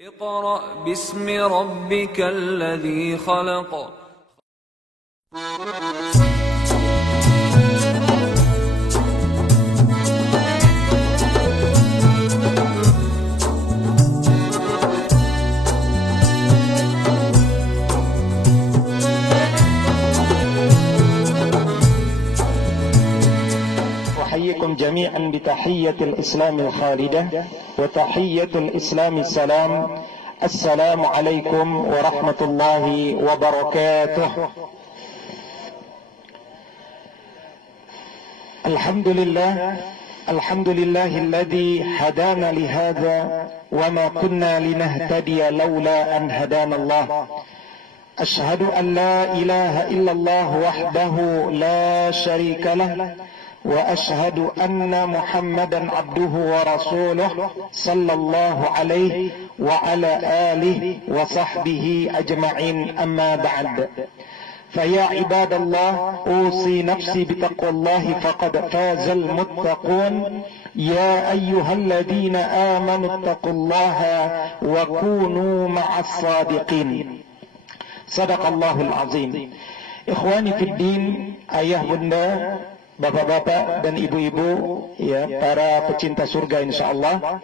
اقرأ باسم ربك الذي خلق. أحييكم جميعا بتحية الإسلام الخالدة وتحية الإسلام السلام. السلام عليكم ورحمة الله وبركاته. الحمد لله الذي هدانا لهذا وما كنا لنهتدي لولا أن هدانا الله. أشهد أن لا إله إلا الله وحده لا شريك له وأشهد أن محمدا عبده ورسوله صلى الله عليه وعلى آله وصحبه أجمعين. أما بعد، فيا عباد الله، أوصي نفسي بتقوى الله فقد فاز المتقون. يا أيها الذين آمنوا اتقوا الله وكونوا مع الصادقين. صدق الله العظيم. Ikhwani fid din, ayah bunda, bapak-bapak dan ibu-ibu, ya, para pecinta surga insyaallah.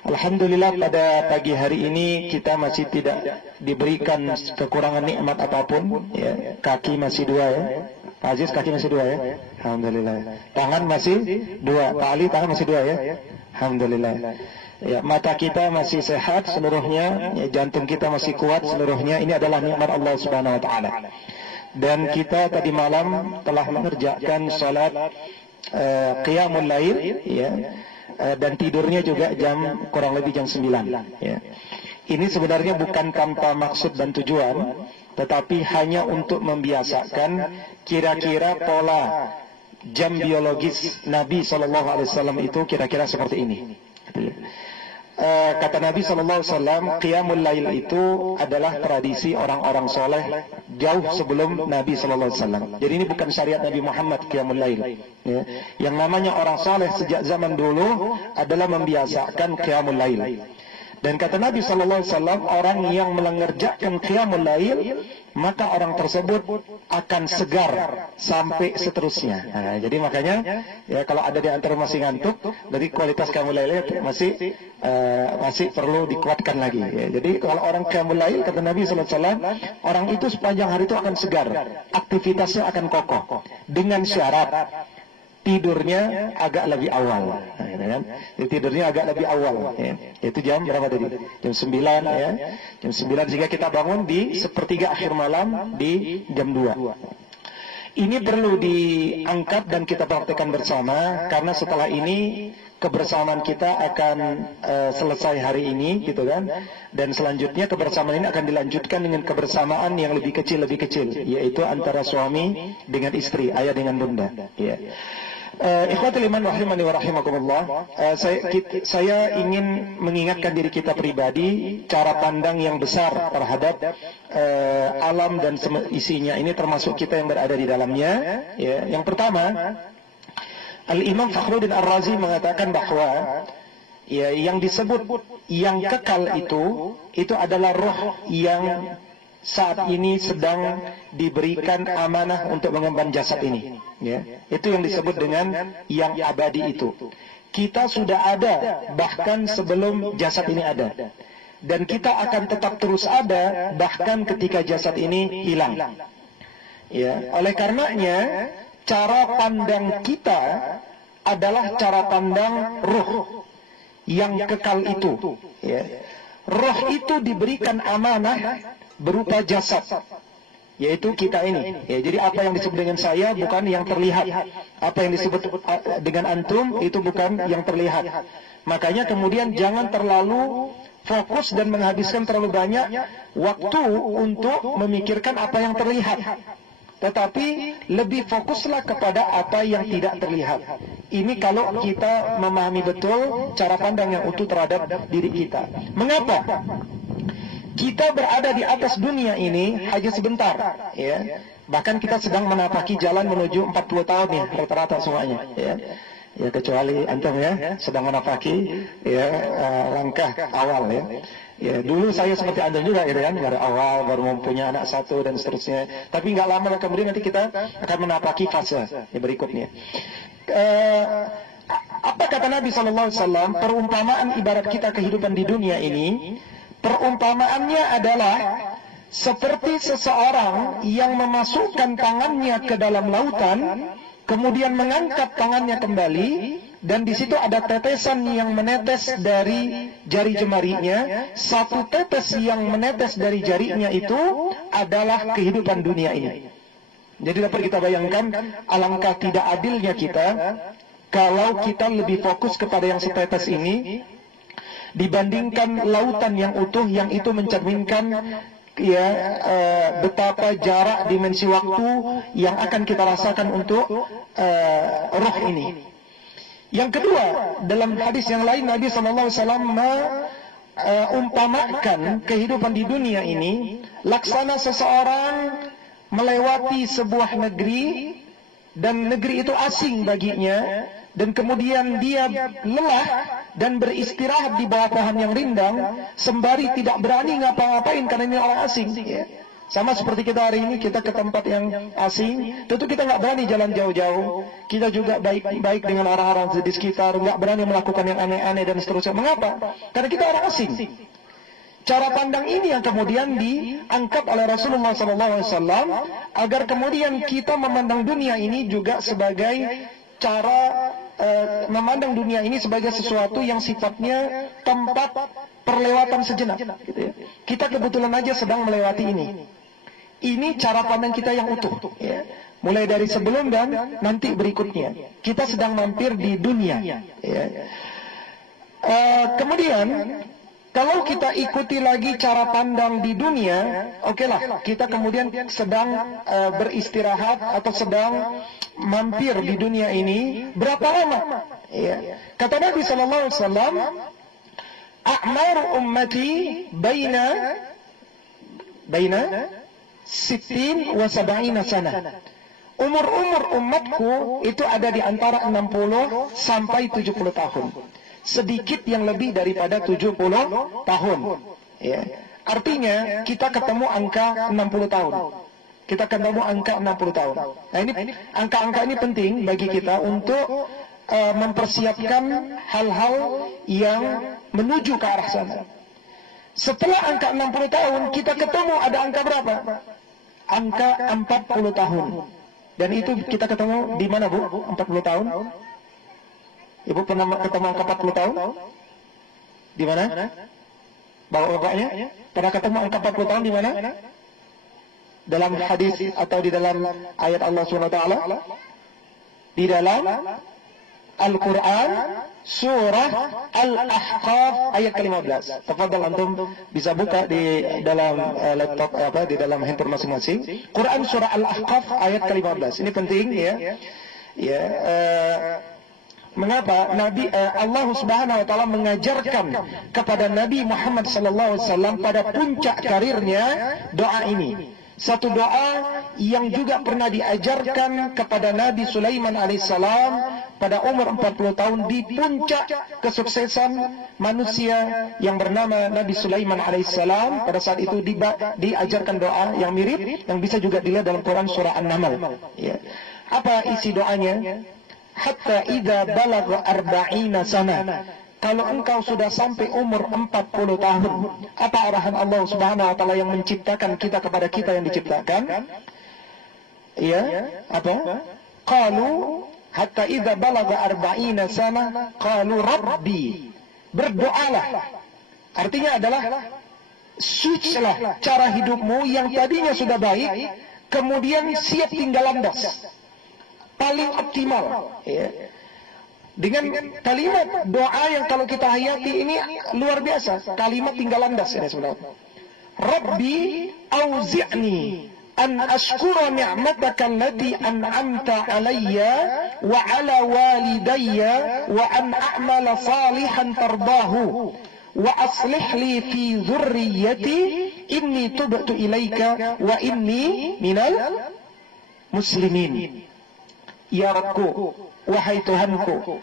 Alhamdulillah pada pagi hari ini kita masih tidak diberikan kekurangan nikmat apapun, ya. Kaki masih dua, ya. Pak Aziz, kaki masih dua, ya. Alhamdulillah. Tangan masih dua. Pak Ali, tangan masih dua, ya. Alhamdulillah. Ya, mata kita masih sehat seluruhnya, ya, jantung kita masih kuat seluruhnya. Ini adalah nikmat Allah Subhanahu wa taala. Dan kita tadi malam telah mengerjakan salat qiyamul lail, ya, dan tidurnya juga kurang lebih jam 9, ya. Ini sebenarnya bukan tanpa maksud dan tujuan, tetapi hanya untuk membiasakan kira-kira pola jam biologis Nabi SAW itu kira-kira seperti ini. Kata Nabi SAW, qiyamul lail itu adalah tradisi orang-orang soleh jauh sebelum Nabi SAW. Jadi ini bukan syariat Nabi Muhammad qiyamul lail, ya. Yang namanya orang soleh sejak zaman dulu adalah membiasakan qiyamul lail. Dan kata Nabi SAW, orang yang mengerjakan qiyamul lail, maka orang tersebut akan segar sampai seterusnya. Nah, jadi makanya, ya, kalau ada di antara masih ngantuk, dari kualitas qiyamul lail masih perlu dikuatkan lagi, ya. Jadi kalau orang qiyamul lail, kata Nabi SAW, orang itu sepanjang hari itu akan segar, aktivitasnya akan kokoh, dengan syarat tidurnya agak lebih awal, kan? Tidurnya agak lebih awal, ya. Itu jam berapa tadi? Jam 9, ya. Jam 9 sehingga kita bangun di sepertiga akhir malam di jam 2. Ini perlu diangkat dan kita praktekkan bersama, karena setelah ini kebersamaan kita akan selesai hari ini, gitu kan? Dan selanjutnya kebersamaan ini akan dilanjutkan dengan kebersamaan yang lebih kecil, yaitu antara suami dengan istri, ayah dengan bunda, ya. Ikhwatul iman rahimani wa rahimakumullah. Saya ingin mengingatkan diri kita pribadi cara pandang yang besar terhadap alam dan isinya ini, termasuk kita yang berada di dalamnya, ya. Yang pertama, Al-Imam Fakhruddin Ar-Razi mengatakan bahwa, ya, yang disebut yang kekal itu adalah roh yang saat ini sedang diberikan amanah untuk mengemban jasad ini, ya. Itu yang disebut dengan yang abadi itu. Kita sudah ada bahkan sebelum jasad ini ada, dan kita akan tetap terus ada bahkan ketika jasad ini hilang, ya. Oleh karenanya, cara pandang kita adalah cara pandang roh yang kekal itu, ya. Roh itu diberikan amanah berupa jasad, yaitu kita ini, ya. Jadi apa yang disebut dengan saya bukan yang terlihat, apa yang disebut dengan antum itu bukan yang terlihat. Makanya kemudian jangan terlalu fokus dan menghabiskan terlalu banyak waktu untuk memikirkan apa yang terlihat, tetapi lebih fokuslah kepada apa yang tidak terlihat. Ini kalau kita memahami betul cara pandang yang utuh terhadap diri kita. Mengapa? Kita berada di atas dunia ini hanya sebentar, ya. Bahkan kita sedang menapaki jalan menuju 40 tahun, ya, rata-rata semuanya, ya. Ya kecuali antum ya sedang menapaki ya langkah awal ya. Ya dulu saya seperti antum juga gitu kan, baru awal baru mempunyai anak satu dan seterusnya. Tapi nggak lama kemudian nanti kita akan menapaki fase yang berikutnya. Apa kata Nabi SAW? Perumpamaan ibarat kita kehidupan di dunia ini, perumpamaannya adalah seperti seseorang yang memasukkan tangannya ke dalam lautan, kemudian mengangkat tangannya kembali, dan di situ ada tetesan yang menetes dari jari jemarinya. Satu tetes yang menetes dari jarinya itu adalah kehidupan dunia ini. Jadi dapat kita bayangkan alangkah tidak adilnya kita kalau kita lebih fokus kepada yang setetes ini dibandingkan lautan yang utuh, yang itu mencerminkan betapa jarak dimensi waktu yang akan kita rasakan untuk roh ini. Yang kedua, dalam hadis yang lain Nabi SAW umpamakan kehidupan di dunia ini laksana seseorang melewati sebuah negeri, dan negeri itu asing baginya, dan kemudian dia lelah dan beristirahat di bawah pohon yang rindang sembari tidak berani ngapa-ngapain karena ini orang asing ya. Sama seperti kita hari ini, kita ke tempat yang asing, tentu kita nggak berani jalan jauh-jauh. Kita juga baik dengan orang-orang di sekitar, nggak berani melakukan yang aneh-aneh dan seterusnya. Mengapa? Karena kita orang asing. Cara pandang ini yang kemudian diangkat oleh Rasulullah SAW agar kemudian kita memandang dunia ini juga sebagai cara memandang dunia ini sebagai sesuatu yang sifatnya tempat perlewatan sejenak gitu ya. Kita kebetulan aja sedang melewati ini. Ini cara pandang kita yang utuh ya. Mulai dari sebelum dan nanti berikutnya. Kita sedang mampir di dunia ya. Kemudian kalau kita ikuti lagi cara pandang di dunia, okelah, kita kemudian sedang beristirahat atau sedang mampir di dunia ini berapa lama? Ya. Kata Nabi SAW, "A'mar ummati baina 60 wa 70 sana." Umur umatku itu ada di antara 60 sampai 70 tahun. Sedikit yang lebih daripada 70 tahun ya. Artinya kita ketemu angka 60 tahun. Kita ketemu angka 60 tahun. Nah ini angka-angka ini penting bagi kita untuk mempersiapkan hal-hal yang menuju ke arah sana. Setelah angka 60 tahun kita ketemu ada angka berapa? Angka 40 tahun. Dan itu kita ketemu di mana, Bu? 40 tahun? Ibu pernah ketemu angka 40 tahun? Di mana? Bapak-bapaknya? Pernah ketemu angka 40 tahun di mana? Dalam hadis atau di dalam ayat Allah SWT? Di dalam Al-Quran surah Al-Ahqaf ayat ke-15. Tafadhal antum bisa buka di dalam laptop di dalam handphone masing-masing. Quran surah Al-Ahqaf ayat ke-15. Ini penting ya. Mengapa Allah Subhanahu wa taala mengajarkan kepada Nabi Muhammad sallallahu alaihi wasallam pada puncak karirnya doa ini. Satu doa yang juga pernah diajarkan kepada Nabi Sulaiman alaihissalam pada umur 40 tahun di puncak kesuksesan manusia yang bernama Nabi Sulaiman alaihissalam. Pada saat itu diajarkan doa yang mirip yang bisa juga dilihat dalam Quran surah An-Naml ya. Apa isi doanya? Hatta idza balagha 40 sana. Kalau engkau sudah sampai umur 40 tahun, apa arahan Allah Subhanahu wa taala yang menciptakan kita kepada kita yang diciptakan? Ya, apa? Qalu hatta idza balagha 40 sana qalu rabbi. Berdoalah. Artinya adalah switchlah cara hidupmu yang tadinya sudah baik kemudian siap tinggal landas. Paling optimal ya. Dengan kalimat doa yang kalau kita hayati ini luar biasa, kalimat tinggal landas ini sebenarnya. Rabbi auzi'ni an ashkura ni'mataka allati an'amta alayya wa ala walidayya wa an a'mala salihan tardahu wa aslih li fi dhurriyyati inni tubtu ilaika wa inni minal muslimin. Ya Rabbku, wahai Tuhanku,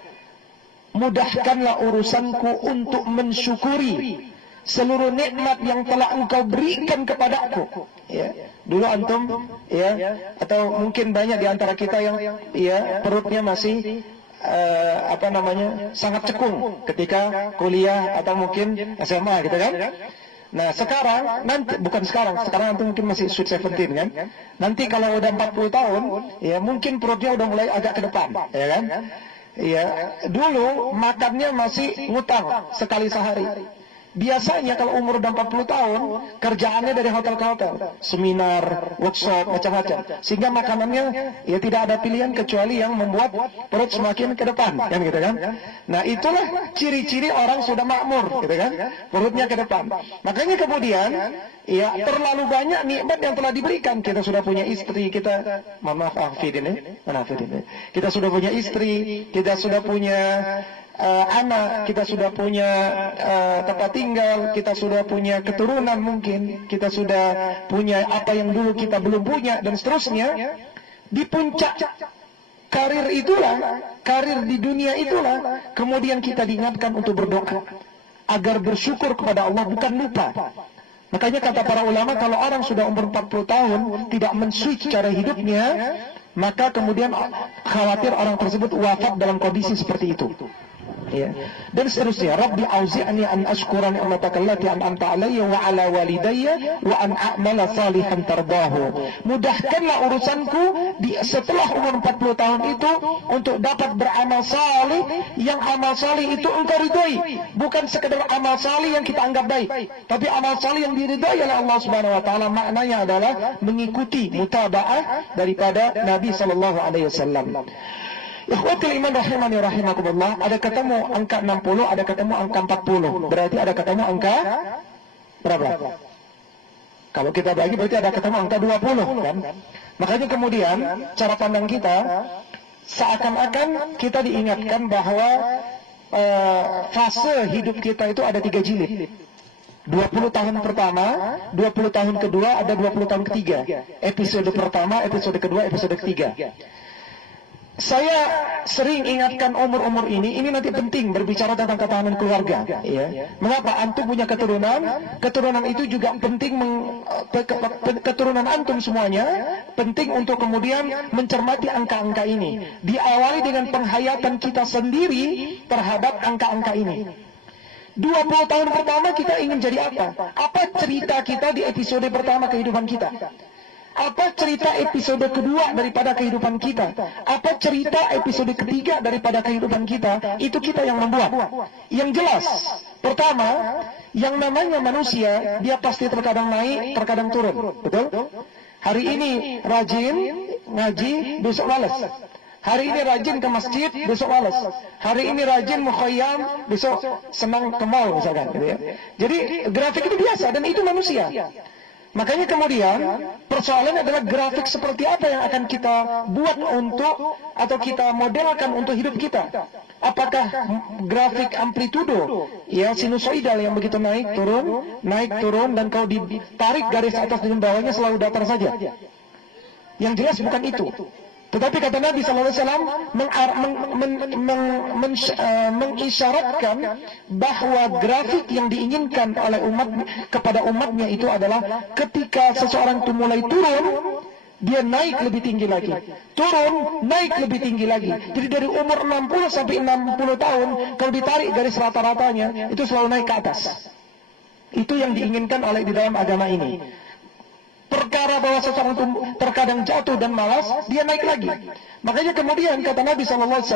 mudahkanlah urusanku untuk mensyukuri seluruh nikmat yang telah engkau berikan kepadaku. Ya. Dulu antum, ya, atau mungkin banyak di antara kita yang, ya, perutnya masih sangat cekung ketika kuliah atau mungkin SMA gitu kan. Nah sekarang, nanti, bukan sekarang antum mungkin masih sweet 17 kan. Nanti kalau udah 40 tahun, ya mungkin perutnya udah mulai agak ke depan, ya kan. Ya, dulu makannya masih ngutang sekali sehari. Biasanya kalau umur udah 40 tahun, kerjaannya dari hotel ke hotel, seminar, workshop, macam-macam. Sehingga makanannya ya tidak ada pilihan kecuali yang membuat perut semakin ke depan, kan gitu kan. Nah, itulah ciri-ciri orang sudah makmur, gitu kan. Perutnya ke depan. Makanya kemudian, ya terlalu banyak nikmat yang telah diberikan. Kita sudah punya istri, kita, kita sudah punya istri, kita sudah punya anak, kita sudah punya tempat tinggal, kita sudah punya keturunan mungkin, kita sudah punya apa yang dulu kita belum punya, dan seterusnya. Di puncak karir itulah, karir di dunia itulah, kemudian kita diingatkan untuk berdoa agar bersyukur kepada Allah, bukan lupa. Makanya kata para ulama, kalau orang sudah umur 40 tahun tidak men-switch cara hidupnya, maka kemudian khawatir orang tersebut wafat dalam kondisi seperti itu. Ya. Dan seterusnya, Rabbi auzi'ni an ashkura ni'mataka allati an'amta 'alayya wa 'ala walidayya wa an a'mala salihan tardahu. Mudahkanlah urusanku setelah umur 40 tahun itu untuk dapat beramal salih, yang amal salih itu engkau ridhoi, bukan sekedar amal salih yang kita anggap baik, tapi amal salih yang diridhai oleh Allah Subhanahu wa taala. Maknanya adalah mengikuti mutabaah daripada Nabi sallallahu alaihi wasallam. Ikhwatul iman rahimani rahimakumullah, ada ketemu angka 60, ada ketemu angka 40. Berarti ada ketemu angka berapa? Kalau kita bagi berarti ada ketemu angka 20 kan? Makanya kemudian cara pandang kita seakan-akan kita diingatkan bahwa fase hidup kita itu ada 3 jilid. 20 tahun pertama, 20 tahun kedua, ada 20 tahun ketiga. Episode pertama, episode kedua, episode ketiga. Saya sering ingatkan umur-umur ini nanti penting berbicara tentang ketahanan keluarga. Ya. Mengapa? Antum punya keturunan itu juga penting, keturunan antum semuanya penting untuk kemudian mencermati angka-angka ini. Diawali dengan penghayatan kita sendiri terhadap angka-angka ini. 20 tahun pertama kita ingin jadi apa? Apa cerita kita di episode pertama kehidupan kita? Apa cerita episode kedua daripada kehidupan kita? Apa cerita episode ketiga daripada kehidupan kita? Itu kita yang membuat. Yang jelas, pertama, yang namanya manusia, dia pasti terkadang naik, terkadang turun. Betul? Hari ini rajin ngaji, besok malas. Hari ini rajin ke masjid, besok malas. Hari ini rajin mukhayyam, besok senang ke mall misalkan. Gitu ya. Jadi grafik itu biasa dan itu manusia. Makanya kemudian persoalannya adalah grafik seperti apa yang akan kita buat untuk, atau kita modelkan untuk hidup kita. Apakah grafik amplitudo, ya sinusoidal yang begitu naik turun dan kalau ditarik garis atas dan bawahnya selalu datar saja. Yang jelas bukan itu. Tetapi kata Nabi SAW mengisyaratkan bahwa grafik yang diinginkan oleh umat kepada umatnya itu adalah ketika seseorang itu mulai turun, dia naik lebih tinggi lagi. Turun, naik lebih tinggi lagi. Jadi dari umur 60 sampai 60 tahun, kalau ditarik garis rata-ratanya, itu selalu naik ke atas. Itu yang diinginkan oleh di dalam agama ini. Perkara bahwa seseorang itu terkadang jatuh dan malas, dia naik lagi. Makanya kemudian kata Nabi SAW,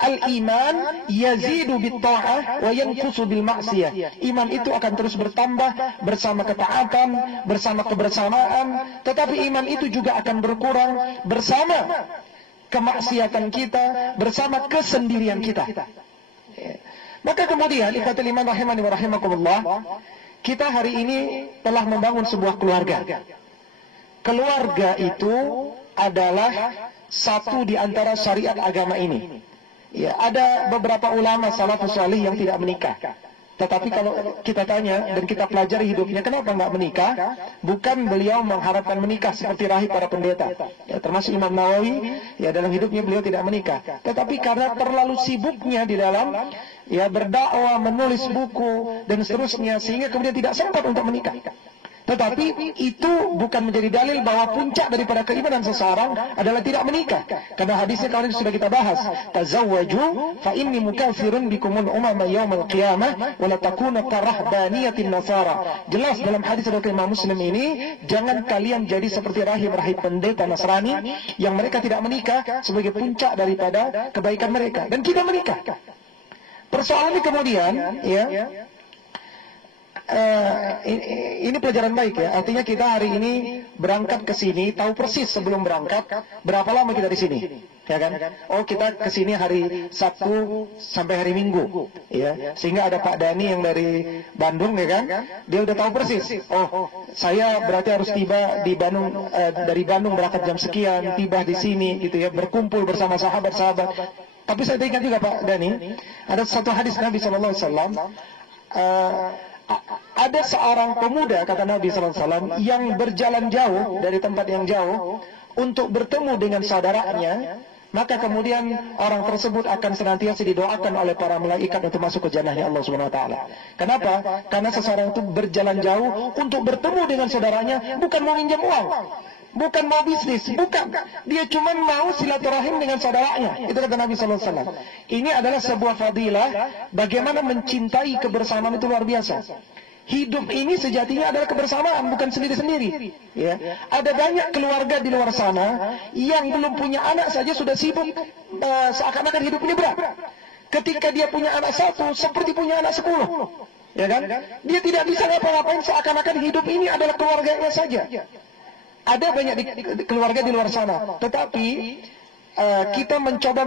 al-iman yazidu bit-ta'ah wa yanqusu bil-ma'siyah. Iman itu akan terus bertambah bersama ketaatan, bersama kebersamaan, tetapi iman itu juga akan berkurang bersama kemaksiatan kita, bersama kesendirian kita. Maka kemudian ikhwatul iman rahimani wa rahimakumullah, kita hari ini telah membangun sebuah keluarga. Keluarga itu adalah satu di antara syariat agama ini. Ya, ada beberapa ulama salafus salih yang tidak menikah. Tetapi kalau kita tanya dan kita pelajari hidupnya, kenapa nggak menikah? Bukan beliau mengharapkan menikah seperti rahib para pendeta. Ya, termasuk Imam Nawawi, ya dalam hidupnya beliau tidak menikah. Tetapi karena terlalu sibuknya di dalam ya berdakwah, menulis buku dan seterusnya, sehingga kemudian tidak sempat untuk menikah. Tetapi itu bukan menjadi dalil bahwa puncak daripada keimanan seseorang adalah tidak menikah. Karena hadisnya kemarin sudah kita bahas, tazawwaju fa inni mukatsirun bikumul umama yaumal qiyamah wa la takuna karahbaniyatin nasara. Jelas dalam hadis dari Imam Muslim ini, jangan kalian jadi seperti rahib-rahib pendeta Nasrani yang mereka tidak menikah sebagai puncak daripada kebaikan mereka, dan kita menikah. Persoalannya kemudian ya, ini pelajaran baik ya. Artinya kita hari ini berangkat ke sini, tahu persis sebelum berangkat berapa lama kita di sini, ya kan? Oh, kita ke sini hari Sabtu sampai hari Minggu, ya. Sehingga ada Pak Dani yang dari Bandung, ya kan? Dia udah tahu persis. Oh, saya berarti harus tiba di Bandung, dari Bandung berangkat jam sekian, tiba di sini, gitu ya, berkumpul bersama sahabat-sahabat. Tapi saya ingat juga Pak Dani, ada satu hadis Nabi SAW. Ada seorang pemuda, kata Nabi SAW, yang berjalan jauh dari tempat yang jauh untuk bertemu dengan saudaranya, maka kemudian orang tersebut akan senantiasa didoakan oleh para malaikat untuk masuk ke jannahnya Allah Subhanahu wa taala. Kenapa? Karena seseorang itu berjalan jauh untuk bertemu dengan saudaranya, bukan mau minjam uang, bukan mau bisnis, bukan. Dia cuma mau silaturahim dengan saudaranya. Itu kata Nabi SAW. Ini adalah sebuah fadilah. Bagaimana mencintai kebersamaan itu luar biasa. Hidup ini sejatinya adalah kebersamaan, bukan sendiri-sendiri. Ya. Ada banyak keluarga di luar sana yang belum punya anak saja sudah sibuk, seakan-akan hidup ini berat. Ketika dia punya anak satu, seperti punya anak 10. Ya kan? Dia tidak bisa ngapa-ngapain, seakan-akan hidup ini adalah keluarganya saja. Ada banyak keluarga di luar sana, tetapi kita mencoba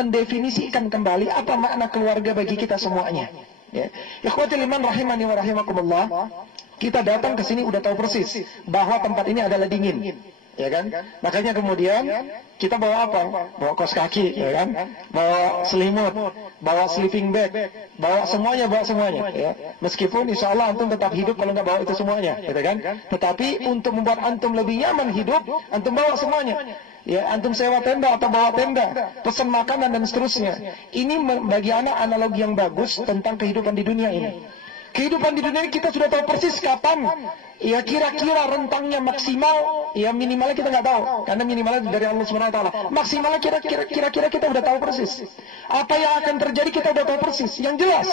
mendefinisikan kembali apa makna keluarga bagi kita semuanya. Ya. Ikhwatul iman rahimani wa rahimakumullah, kita datang ke sini udah tahu persis bahwa tempat ini adalah dingin, ya kan? Makanya kemudian kita bawa apa? Bawa kaos kaki, ya kan? Bawa selimut, bawa sleeping bag, bawa semuanya, ya. Meskipun insya Allah antum tetap hidup kalau nggak bawa itu semuanya, gitu kan? Tetapi untuk membuat antum lebih nyaman hidup, antum bawa semuanya. Ya, antum sewa tenda atau bawa tenda, pesan makanan dan seterusnya. Ini bagi anak analogi yang bagus tentang kehidupan di dunia ini. Kehidupan di dunia ini kita sudah tahu persis kapan, ya kira-kira rentangnya maksimal, ya minimalnya kita nggak tahu, karena minimalnya dari Allah Subhanahu Wa Taala. Maksimalnya kira-kira kita udah tahu persis. Apa yang akan terjadi kita udah tahu persis. Yang jelas,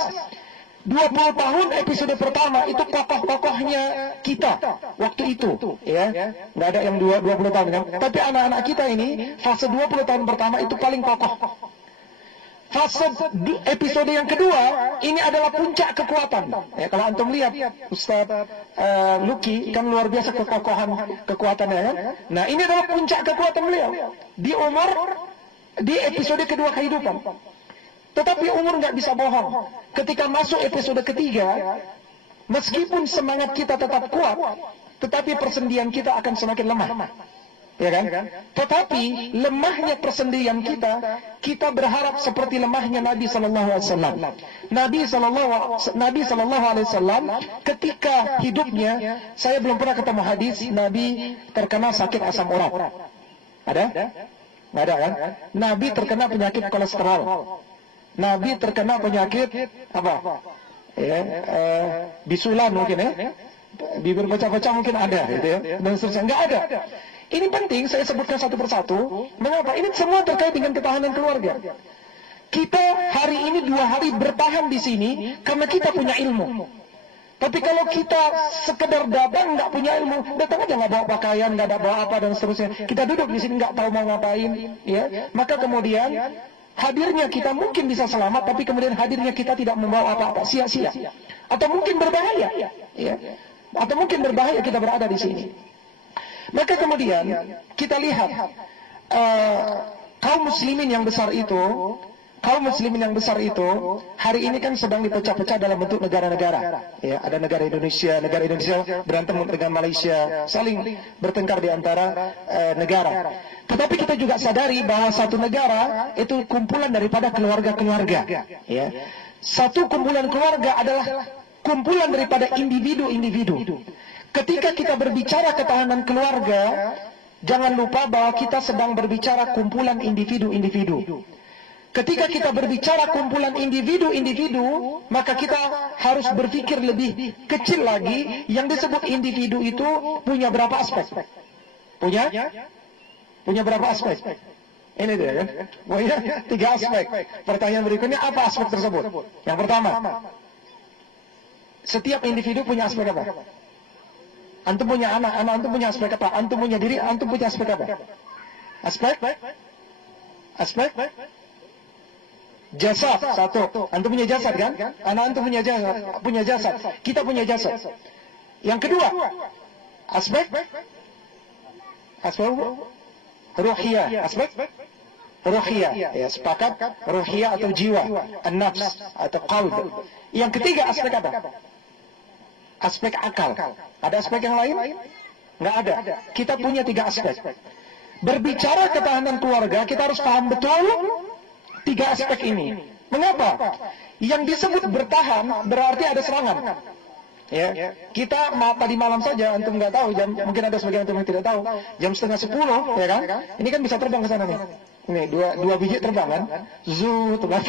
20 tahun episode pertama itu kokoh-kokohnya kita waktu itu, ya nggak ada yang 20 tahun kan. Tapi anak-anak kita ini fase 20 tahun pertama itu paling kokoh. Fase episode yang kedua ini adalah puncak kekuatan. Ya, kalau antum lihat Ustaz Luki kan luar biasa kekuatannya kan. Nah, ini adalah puncak kekuatan beliau di episode kedua kehidupan. Tetapi umur nggak bisa bohong. Ketika masuk episode ketiga, meskipun semangat kita tetap kuat, tetapi persendian kita akan semakin lemah. Ya kan? Tetapi lemahnya persendian kita berharap seperti lemahnya Nabi Sallallahu Alaihi Wasallam. Nabi Sallallahu Alaihi Wasallam ketika hidupnya, saya belum pernah ketemu hadis Nabi terkena sakit asam urat. Ada? Nggak ada kan? Nabi terkena penyakit kolesterol. Nabi terkena penyakit apa? Ya, bisulan mungkin ya. Bibir pecah-pecah mungkin ada, gitu ya. Dan seterusnya nggak ada. Ini penting saya sebutkan satu persatu. Mengapa? Ini semua terkait dengan ketahanan keluarga. Kita hari ini 2 hari bertahan di sini karena kita punya ilmu. Tapi kalau kita sekedar datang nggak punya ilmu, datang aja nggak bawa pakaian, nggak ada bawa apa dan seterusnya. Kita duduk di sini nggak tahu mau ngapain, ya. Maka kemudian hadirnya kita mungkin bisa selamat, tapi kemudian hadirnya kita tidak membawa apa-apa, sia-sia. Atau mungkin berbahaya, ya. Atau mungkin berbahaya kita berada di sini. Maka kemudian kita lihat kaum muslimin yang besar itu hari ini kan sedang dipecah-pecah dalam bentuk negara-negara. Ya, ada negara Indonesia berantem dengan Malaysia, saling bertengkar di antara negara. Tetapi kita juga sadari bahwa satu negara itu kumpulan daripada keluarga-keluarga. Ya. Satu kumpulan keluarga adalah kumpulan daripada individu-individu. Ketika kita berbicara ketahanan keluarga, jangan lupa bahwa kita sedang berbicara kumpulan individu-individu. Ketika kita berbicara kumpulan individu-individu, maka kita harus berpikir lebih kecil lagi. Yang disebut individu itu punya berapa aspek? Punya berapa aspek? Ini dia kan? Punya 3 aspek. Pertanyaan berikutnya, apa aspek tersebut? Yang pertama, setiap individu punya aspek apa? Antum punya anak antum punya aspek apa? Antum punya diri, antum punya aspek apa? Aspek jasad, satu. Antum punya jasad kan? Anak antum punya jasad. Kita punya jasad. Yang kedua, aspek ruhiyah. Aspek ruhiyah. Ya, sepakat ruhiyah atau jiwa, an-nafs atau qalb. Yang ketiga, aspek apa? Aspek akal. Ada aspek yang lain? Nggak ada. Kita punya 3 aspek. Berbicara ketahanan keluarga, kita harus paham betul 3 aspek ini. Mengapa? Yang disebut bertahan berarti ada serangan. Ya, kita tadi malam saja, antum nggak tahu, mungkin ada sebagian antum yang tidak tahu, jam 9:30, ya kan? Ini kan bisa terbang ke sana nih. Ini dua biji terbang kan? Terbang.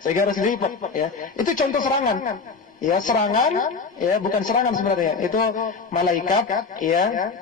Sehingga harus dilipat. Ya, itu contoh serangan. Ya, serangan, ya bukan serangan sebenarnya. Itu malaikat, ya.